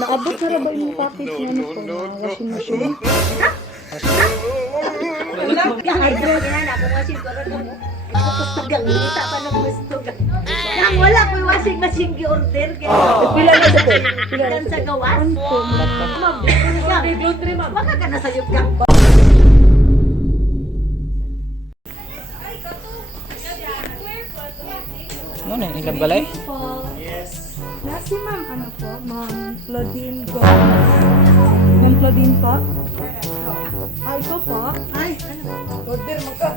Naabot na ba yung package nga nito? Washing machine? Yang wala ko washing machine gi-order kaya Pila na sa to? Pila na kan sa sa to? gawas. Maka ka nasayop ka. Ano na, ilang balay? Nasi ma'am, ano po? Ma'am Claudine Gomez. Ma'am Claudine po? Ah, ito po? Ay, order mo ka.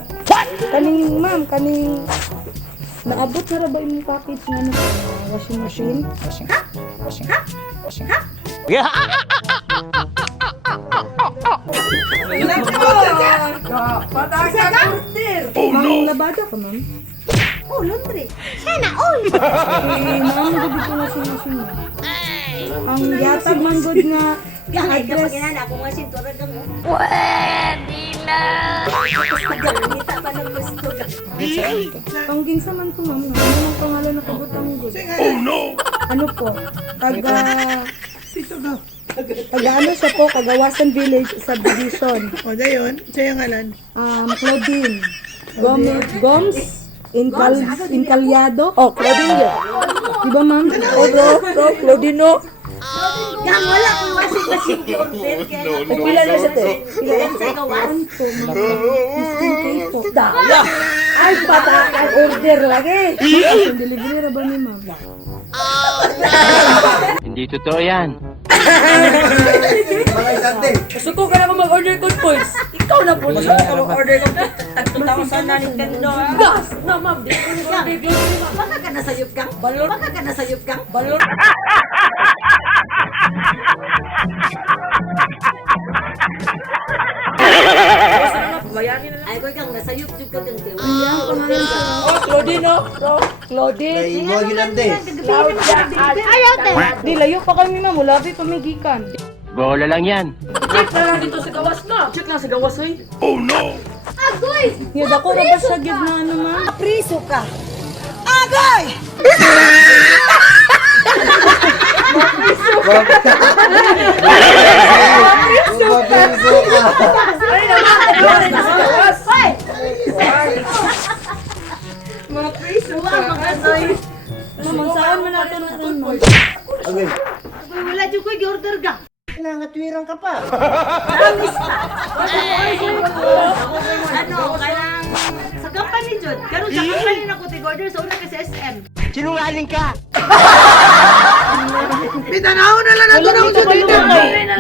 Kaning ma'am, kaning... Naabot na ba yung package nga na washing machine? Washing. Ma'am, labada ka ma'am? Oh, laundry. Sana all. Ma'am, gabi ko washing machine mo. Ang yatag man good nga Yang ay address. kapaginan ako machine to ra mo. Pwede na. Kita pa ng gusto ka. Pangging sa man ko ma'am. Ano ang pangalan na kabutang good? Oh no! Ano po? Taga ano siya po? Kagawasan Village Subdivision. O, dayon, sa'yo ngalan. Claudine. Gomes. Incalyado. Oh, Claudine yun. Diba ma'am? Oh, bro, Claudino. Yang wala ko washing machine gi-order kaya Pila na sa to? Pila kan sa gawas. po? 15K po. Dala! Ay, pata! Ay, order lagi! Yung delivery ra ba ni ma'am? Hindi totoo yan. Gusto ko ka na ko mag-order ko points. Ikaw na po. Gusto ko mag-order ko. Tag-2,000 na ni Kendo. Gas! Na ma'am, di ko order grocery ma'am. Maka ka nasayop ka. Balon. Maka ka nasayop ka. Balon. Ay ko kang nasayop jud ka kang tiwa. Oh, Claudino. Claudine. Mo ginande. Ayaw tayo. Di, layo pa kami ma'am. Wala pa pamigikan. Bola lang yan. Check na lang dito sa gawas na. Check lang sa gawas, oy. Agoy! Yung dako ra ba sa gid na ano ma'am? Priso ka. Ay, naman. Sa gawas. Hoy! Mga priso Wa magasoy. Ma'am, saan man nato na ron ma'am? Okay. Agoy wala jud ko gi-order ka. Nangatwirang ka pa. Ano, kanang sa company jud. Karon sa company na ko tig-order so una ka sa SM. Sinungaling ka! Pitanaw na lang nato ng sa dito.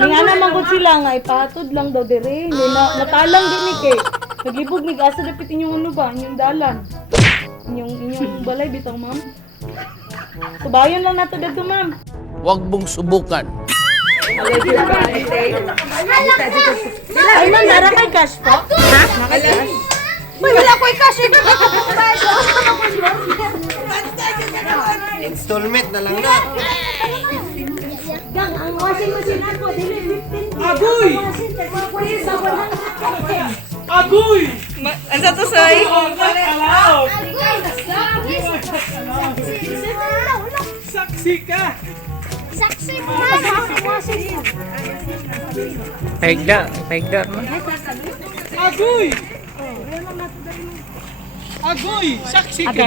Nga naman gud sila nga ipatod lang daw dire. Natalang din ni kay. Naglibog mig asa dapit inyong ano ba, inyong dalan. Inyong balay bitaw ma'am. Subayon lang nato dito ma'am. Huwag mong subukan. Ay ma'am, nara kay cash po? Ha? Naka cash? Uy, wala ko i-cash eh. Installment na lang na. Gang, ang washing machine ako, dili 15. Agoy! Sa 100. Agoy! Asa to say? Alaw! Saksi ka! Saksi mo na washing Paigda mo. Agoy! Agoy! Saksi ka!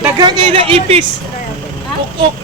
Daghang ina ipis! Uk-uk!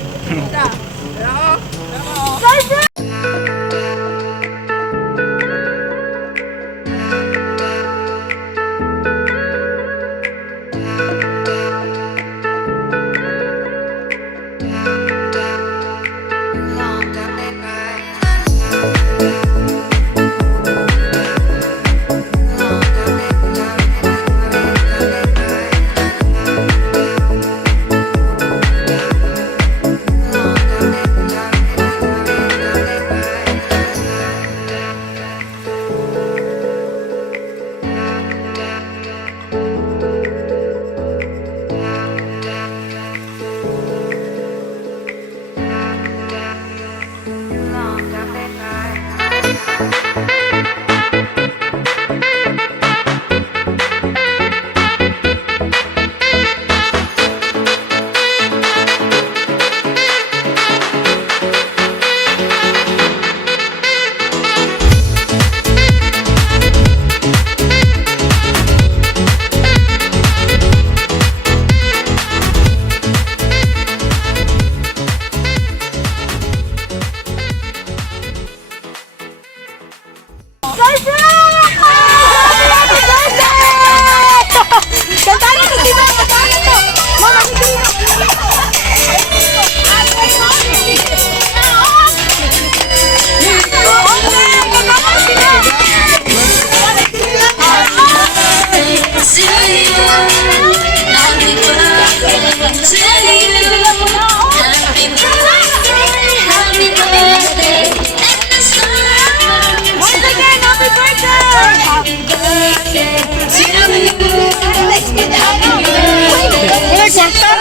kwarta?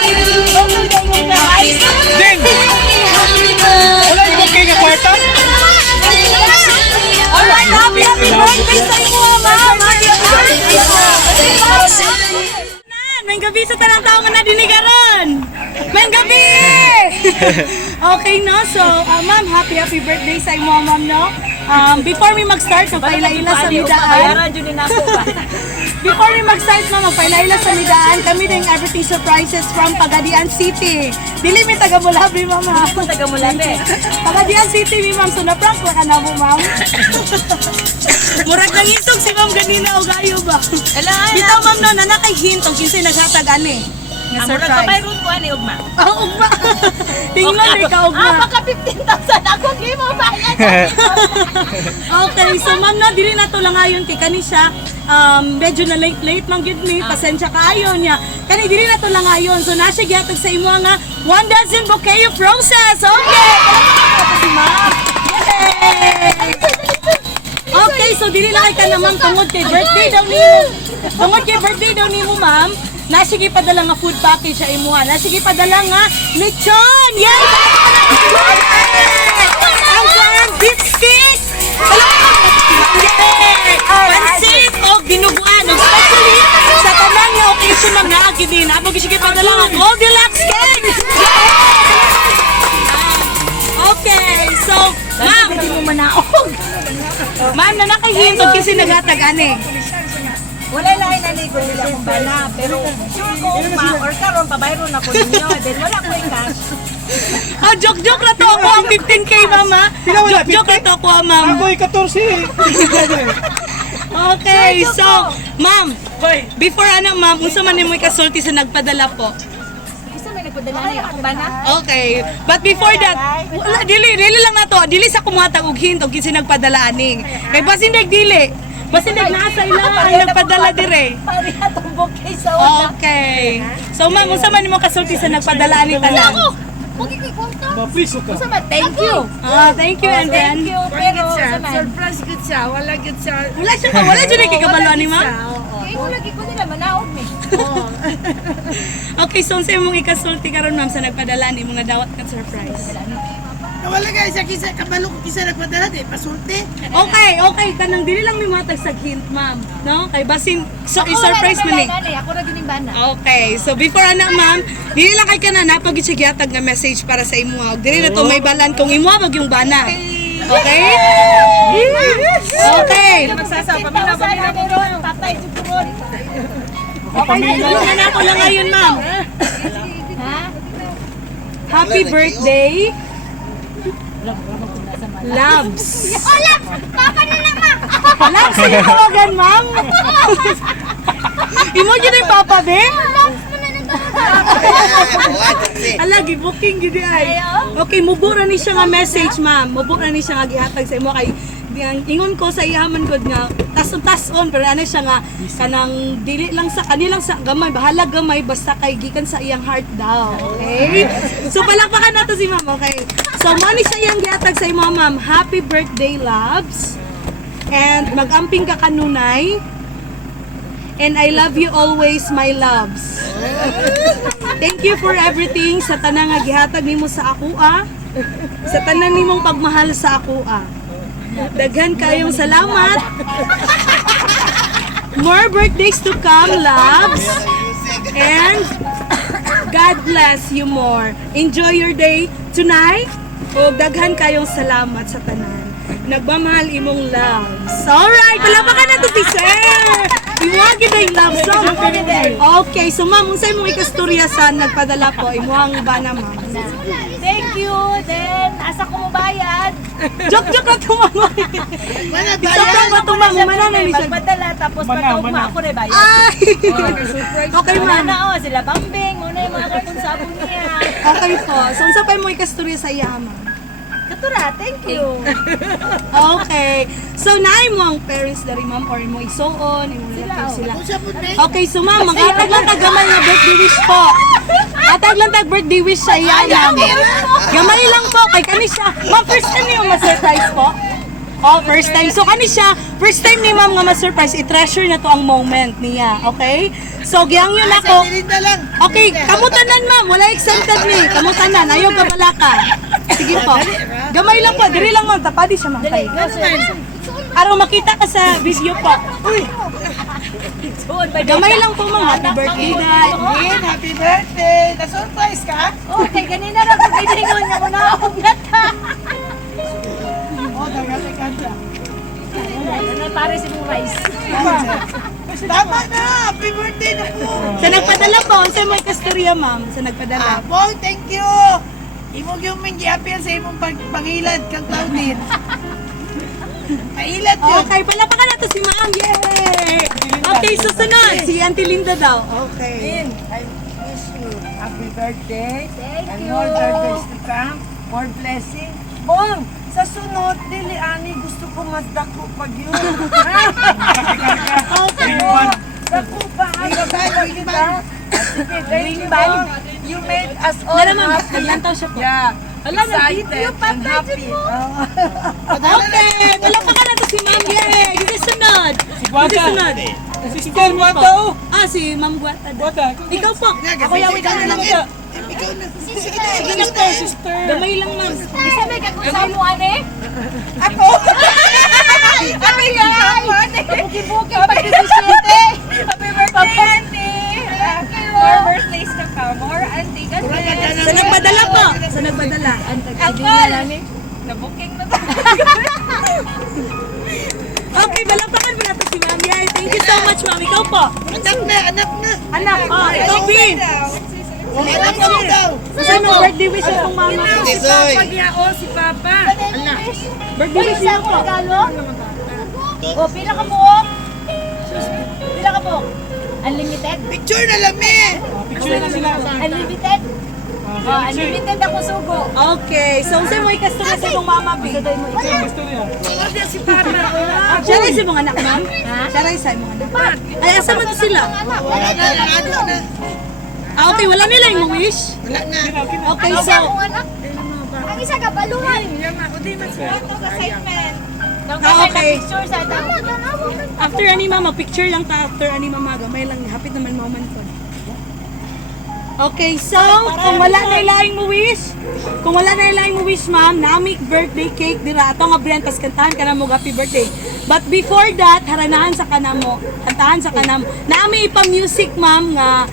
Ding! Wala yung okay nga kwarta? Alright, happy birthday sa inyo, ma'am! Happy birthday! May gabi sa tanang tao nga na dinigaran! May gabi! Okay, no? So, ma'am, happy birthday sa inyo, ma'am, no? Before we mag-start, magpaila-ila sa midaan. Before we mag-start, ma'am, magpaila-ila sa midaan. Kami din everything surprises from Pagadian City. Dili mi taga Mulabi, ma'am. Taga Mulabi. Pagadian City, mi ma'am. So, na-prank ko ka na mo, ma'am. Murag nang itog si ma'am ganina o gayo ba? Bitaw, ma'am, no, nanakay hintong kinsay naghatag ani. Nga surprise. Murag kabayron ko ani, ugma. Ugma. Tingnan ni ka, ugma. Baka 15,000 ako, give mo ba? Okay, so ma'am, no, dili na to lang ayon kay kani siya. Medyo na late man gid mi, pasensya kaayo niya. Kani dili na to lang ayon. So na siya gihatag sa imo nga 1 dozen bouquet of roses. Okay. Si ma'am. Yay! Okay, so dili na kay ka naman tungod kay birthday daw nimo. Tungod kay birthday daw nimo, ma'am. Na sige padala nga food package sa imuha. Na sige padala nga lechon. Yay! Ang sarap beef steak. Pansit o dinuguan. Especially sa tanan nga occasion ng naagi din. Abog sige padala nga Goldilocks cake. Okay, so ma'am, hindi mo manaog. Ma'am, na nakahintog kasi naghatag ani. Wala lang naligo nila kung bana, pero sure ko or karon pabayron ako ninyo, then wala ko yung cash. Joke na to ako ang 15K, mama. Joke na to ako, ma'am. Agoy 14. Okay, so, ma'am, before ma'am, unsa man nimo ikasulti sa nagpadala po? Isa may nagpadala niya akong bana. Okay, but before that, wala, dili lang na to. Dili sa kumuhatag og hint og kinsa nagpadala aning. Kay basin dili. Basin nasa ila ang nagpadala dire. Pari atong bouquet sa una. Okay. So, ma'am, unsa man nimo kasulti sa nagpadala aning tanan? Huwag ikaw kwarta. Mapiso ka. Sama, thank you. Thank you, and then Thank you, pero sama. Surprise good siya. Wala good siya. wala jud kay kabalo ni ma'am. Kaya ko lagi ko nila manaog me. Okay, so unsa imong ikasulti karon ma'am sa nagpadala ni mga dawat ka surprise? Wala guys, siya kisa kabalo ko kisa nagpadala di pasulti. Okay, kanang dili lang mi matag sa hint ma'am, no? Kay basin i-surprise man ni. Ako na gining bana. Okay, so before ma'am, dili lang kay kana napag gihatag nga message para sa imo. Og dili na to may balan kung imo wag yung bana. Okay? Okay. Magsasaw, pamilya pero patay si Puron. Okay, na ako lang ngayon, ma'am. Happy birthday. Labs. Papa na naman. Labs, sa'yo tawagan, ma'am. Imo yun yung papa, be? Alagi, booking gidi ay. Okay, mubura ni siya nga message, ma'am. Mubura ni siya nga gihatag sa imo kay ingon ko sa iyaman gud nga tas-on pero ano siya nga kanang dili lang sa kanilang sa gamay bahala gamay basta kay gikan sa iyang heart daw. Okay? So palakpakan nato si ma'am, okay? So mo ni siya iyang gihatag sa imo, ma'am. Happy birthday, loves. And mag-amping ka kanunay. And I love you always, my loves. Thank you for everything sa tanang nga gihatag nimo sa akoa. Sa tanan nimong pagmahal sa akoa. Daghan kayong salamat. More birthdays to come, loves. And God bless you more. Enjoy your day tonight. O daghan kayong salamat sa tanan. Nagmamahal imong loves. Alright, palapakan na to, sir. Iwagi na yung love song. Okay, so ma'am, unsay mong ikastorya sa nagpadala po? Imuhang ba na, ma'am? Thank you. Then, asa ko mo bayad? Joke na tumama. Isa pa tumama, manana ni siya. Magpadala, tapos patugma ako na bayad. Ay! Okay, Wala ma'am. na sila bambing, muna yung mga kartong sabon niya. Okay po. So, unsa pa mo ikastorya sa iya, ma'am? Katura, thank you. Okay. So, naay mo ang parents dari, ma'am, or mo isuon, imo sila. Okay, so ma'am, mag-atag lang tag gamay nga birthday wish po. Atag lang tag birthday wish sa iya, ma'am. Gamay lang po, kay kani siya. Ma'am, first time yung ma-surprise po? Oh, first time. So, kani siya, first time ni ma'am nga ma-surprise, i-treasure na to ang moment niya, okay? So, giyang yun ako. Okay, kamutanan ma'am, wala excited ni. Kamutanan, ayaw ka bala ka. Sige po. Gamay lang po, diri lang ma'am, tapadi siya ma'am. Araw makita ka sa video po. Uy! Gamay lang po ma'am, happy birthday guys. Happy birthday! Na-surprise ka? Okay, ganina na kung giningon niya mo na ako gata. Oh, dagati ka siya. Ano pare si mong rice? Tama na! Happy birthday na po! Sa nagpadala po, sa mo kastorya ma'am, sa nagpadala. Pong, thank you! Imog yung ming gi-appeal sa imong pangilad kang Claudine. Mailat yun! Okay, palapakan na to si ma'am. Yay! Okay, susunod. Si Auntie Linda daw. Okay. I wish you happy birthday. Thank And you. more birthdays to come. More blessing. Bong, sa sunod, dili ani gusto ko mas dako pag yun. Okay. Dako pa ang dako kita. Sige, thank you, Bong. You made us all Nara ma'am, happy. naglantaw siya po. Yeah. Alam na, Excited and happy. Okay, palapakan na to si ma'am. Yay! Susunod. Susunod. Sister, Guata, oh. Ah, si Ma'am Guata. Ikaw po. Ako yawi ka na lang ito. Ikaw na. Sige na po. Gamay lang ma'am. Isa may kagusay mo ane? Ako! Happy birthday! Buki-buki pa 17! Happy birthday, auntie! Thank you! More birthdays to come. More auntie. God bless. Sa nagpadala po. Sa nagpadala. Alcohol! Na-booking na tayo. Okay, palapakan mo na to si ma'am. Yay! Thank you so much ma'am. Ikaw po. Anak na, anak na. Anak, oh, ikaw Bin. Anak na daw. Kasi mo birthday wish itong mama. Pagyao si Papa. Birthday wish niyo po. O, pila ka buok? Pila ka buok? Unlimited? Picture na lang eh. Unlimited? Oh, unlimited ako sugo. Okay, so saan mo i-customer sa itong mama, Bin? Si Papa. Siya rin sa mga anak, ma'am? Siya rin sa mga anak. Ay, asa mo to sila? Wala na, ano na. Ah, okay, wala nila yung wish? Wala na. Okay, Ang so, isa kong anak. Ang isa ka, baluhan. okay. Picture sa ito. After ani mama, picture lang ta after ani mama, gamay lang, hapit naman moment ko. Okay, so, kung wala na ilaing mo wish, ma'am, nami birthday cake dira ato nga brand tas kantahan ka na mo happy birthday. But before that, haranahan sa kanamo, kantahan sa kanamo. Nami ipa music ma'am nga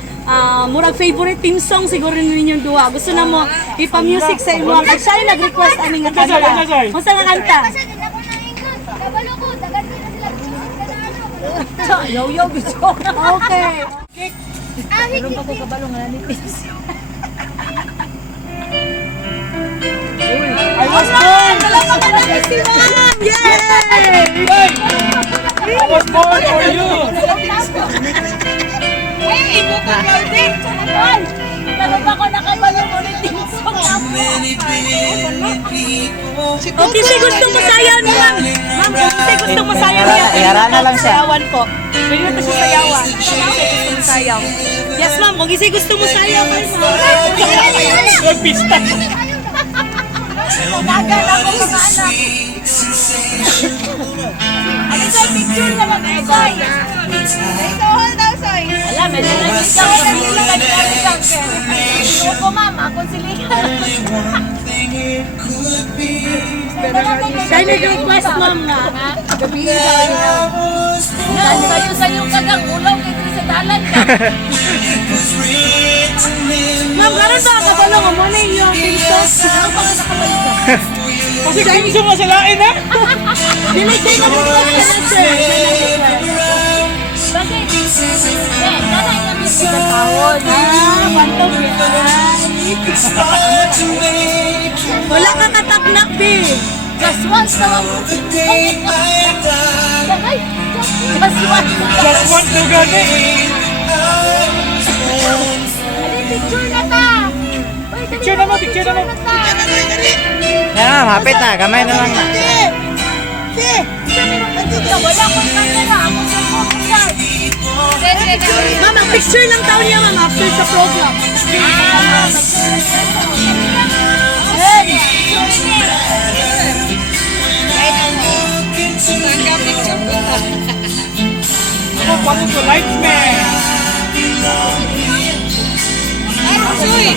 murag favorite team song siguro ninyong duha. Gusto na mo ipa music sa imo. Kay siya yung nag-request ani nga kanta. Unsa nga kanta? Yo-yo, bicho. Okay. Meron pa ko kabalo nga nipis. I was born! Palapakan natin si ma'am! Yay! I was born for you! Ay, ibo ko clothing. Ay, meron pa ko nakabalo mo rin din sa O kasi gusto mo sayaw ni ma'am. Ma'am, kung kasi gusto mo sayaw niya. Ihara na lang siya. Sayawan po. Pwede na siya sayawan. Kasi gusto mo sayaw. Yes ma'am, kung kasi gusto mo sayaw. Pista! Umagal ako mga anak. Ano sa picture na mag-isay? Ito, hold on, Soy. Alam, medyo nag-isang ka nila nag-isang ka. Opo, ma'am, ako silihan. Siya nag-request ma'am nga. Sayo-sayo ka ng ulaw kay sa talan ka. Ma'am, karon ba ka pala nga mo na yung pintos? Kasi kung gusto mo salain ha? Dinigay na mo na sir. Bakit? Nanay nga may pagkakawon. Pantong wala ka kataknak, be. Just once na lang. Just once. Just want to gani! Ano picture na ta? Uy, dali Picture na mo, picture na mo. na ta. Yan, hapit na. Gamay na lang na. Wala akong camera. Ako sa phone. Ma'am, ang picture lang tao niya, ma'am, after sa program. Tangga picture ko ta. Ako, paano ko lights, man? Ay, Chuy!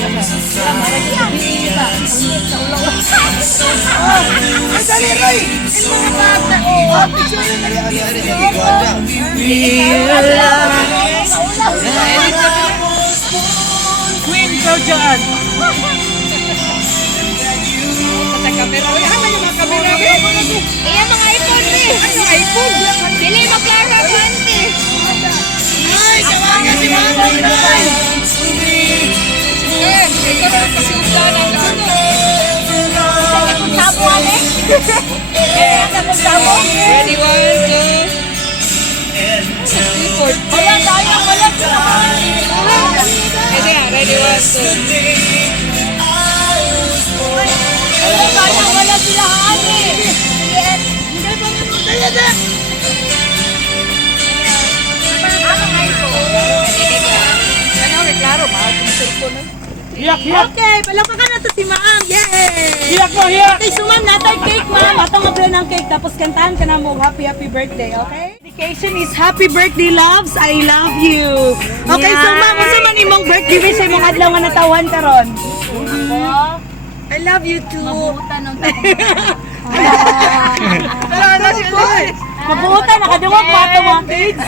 Queen ka dyan. Sa kamera. Uy, ano yung mga kamera? Iya, mga iPhone, be. Ano, iPhone? Dili mo klaro, Auntie. Ay, kawaga si Mama. Ikaw na pasiugdan ang Nagpunta mo, ane? Nagpunta mo? Ready, 1, 2. Wala tayo, wala ready, 1, 2. Wala sila, ane. Hindi ba tayo na? Anong iPhone? Ano, reklaro, mahal kong cellphone. Hiyak, hiyak. Okay, palakpakan na to si Ma'am. Yay! Hiyak mo, hiyak. Okay, so ma'am, natay cake ma'am. Atong abla ng cake tapos kantahan ka na mo happy birthday, okay? Dedication is happy birthday loves. I love you. Okay, so ma'am, unsa man imong birthday wish sa imong adlaw nga natawan karon? I love you too. Pero ano sila? Mabuta nakadungog pa ato mga kids.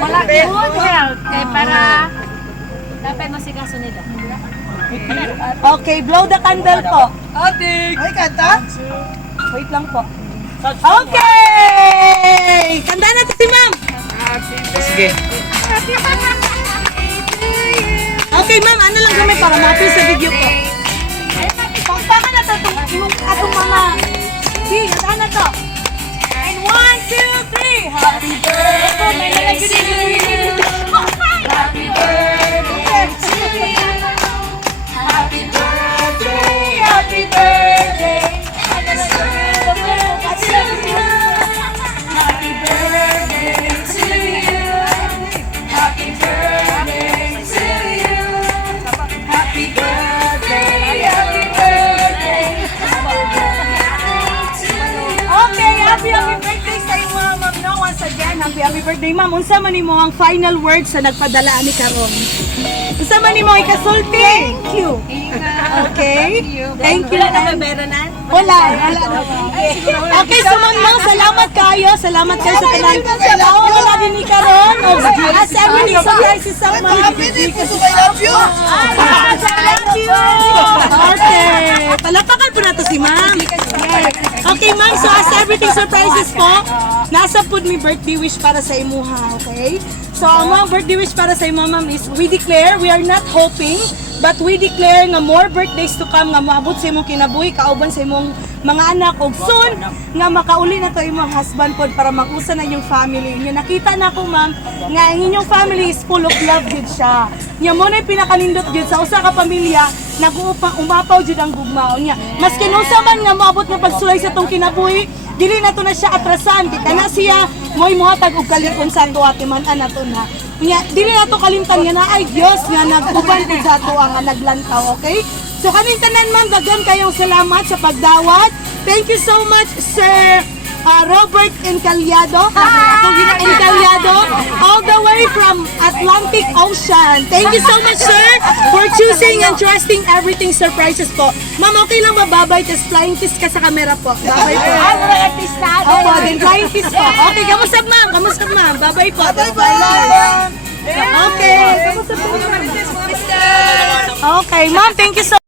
Malaki good health. Kaya para dapat masigaso nila. Okay, blow the candle po. Adik. Ay, kanta? Wait lang po. Okay! Kanda na to si ma'am. Sige. Okay ma'am, ano lang gamay para ma-appeal sa video ko. Pangpaka na to itong atong mga. Sige, kanda na to. And 1, 2, 3. Happy birthday. May nalagyan din yung Happy birthday to you. Happy birthday, happy birthday. Happy birthday to you. Happy birthday to you. Happy birthday, happy birthday. Okay, happy birthday sa iyo, ma'am. No, once again, happy birthday, ma'am. Unsa man nimo ang final words sa nagpadala ni karon? Unsa man nimo ikasulti? Thank you. Okay? Thank you. Wala na. Okay, so ma'am, salamat kayo. Salamat kayo sa tanan. Oo, wala din ni karon. As every surprises sa mga. I love you! Thank you. Okay. Palapakan po na to si ma'am. Okay, ma'am. So, as everything surprises po, nasa food mi birthday wish para sa imuha. Okay? So, ang mga birthday wish para sa imo, ma'am, is we declare, we are not hoping, but we declare nga more birthdays to come nga maabot sa imong kinabuhi, kauban sa imong mga anak og soon nga makauli na to imong husband pod para mag-usa na yung family. Nya nakita na ko ma'am nga ang inyong family is full of love gid siya. Nya mo na pinakalindot gid sa usa ka pamilya umapaw jud ang gugmao niya. Maski unsa man nga moabot nga pagsulay sa tong kinabuhi, dili na to na siya atrasan kay kana siya moy mohatag og kalikon sa ato at man-an nato na. Nya dili na to kalimtan nga na ay Dios nga naguban pud sa ato nga naglantaw, okay? So kaning tanan ma'am, daghan kayong salamat sa pagdawat. Thank you so much, Sir Robert Encaliado. Encaliado, all the way from Atlantic Ocean. Thank you so much, sir, for choosing and trusting everything surprises po. Ma'am, okay lang bababay, tapos flying kiss ka sa camera po. Babay po. Opo, then flying kiss po. Okay, kamusta ma'am? Kamusta ma'am? Babay po. Okay. Kamusta po ma'am? Okay, ma'am, thank you so